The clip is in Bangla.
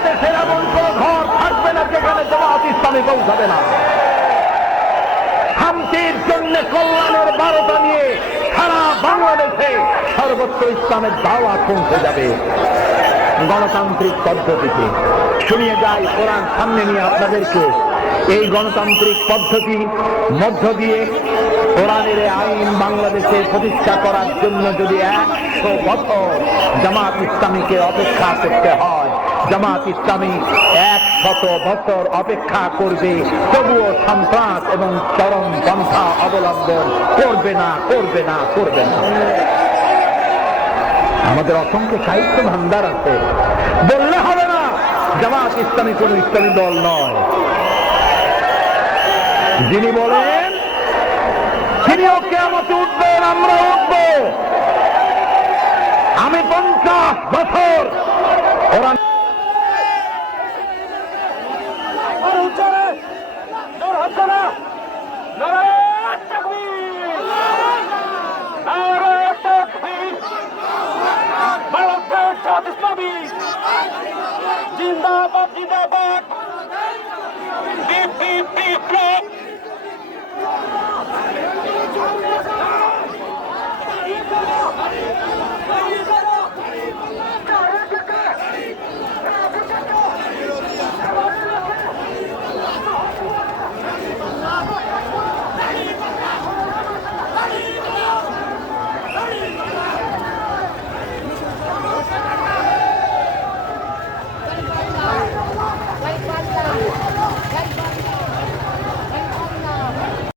বাংলাদেশের এমন কোন ঘর থাকবে না যেখানে জামাত ইসলামী পৌঁছাবে না। শান্তির জন্য কল্যাণের বার্তা নিয়ে সারা বাংলাদেশে সর্বত্র ইসলামের দাওয়াত পৌঁছে যাবে গণতান্ত্রিক পদ্ধতিতে। শুনিয়ে যায় কোরআন সামনে নিয়ে আপনাদেরকে, এই গণতান্ত্রিক পদ্ধতি মধ্য দিয়ে কোরআনের আইন বাংলাদেশে প্রতিষ্ঠা করার জন্য যদি 100 বছর জামাত ইসলামীকে অপেক্ষা করতে হয়, জামাত ইসলামী 100 বছর অপেক্ষা করবে, তবুও সন্ত্রাস এবং চরম পন্থা অবলম্বন করবে না, করবে না, করবে না। আমাদের অসংখ্য সাহিত্য ভান্ডার আছে, বললে হবে না জামাত ইসলামী কোন ইসলামী দল নয়। যিনি বলেন তিনিও কিয়ামতে উঠবেন, আমরা উঠব। আমি 50 বছর ওরা জিন্দাবাদ জিন্দাবাদ।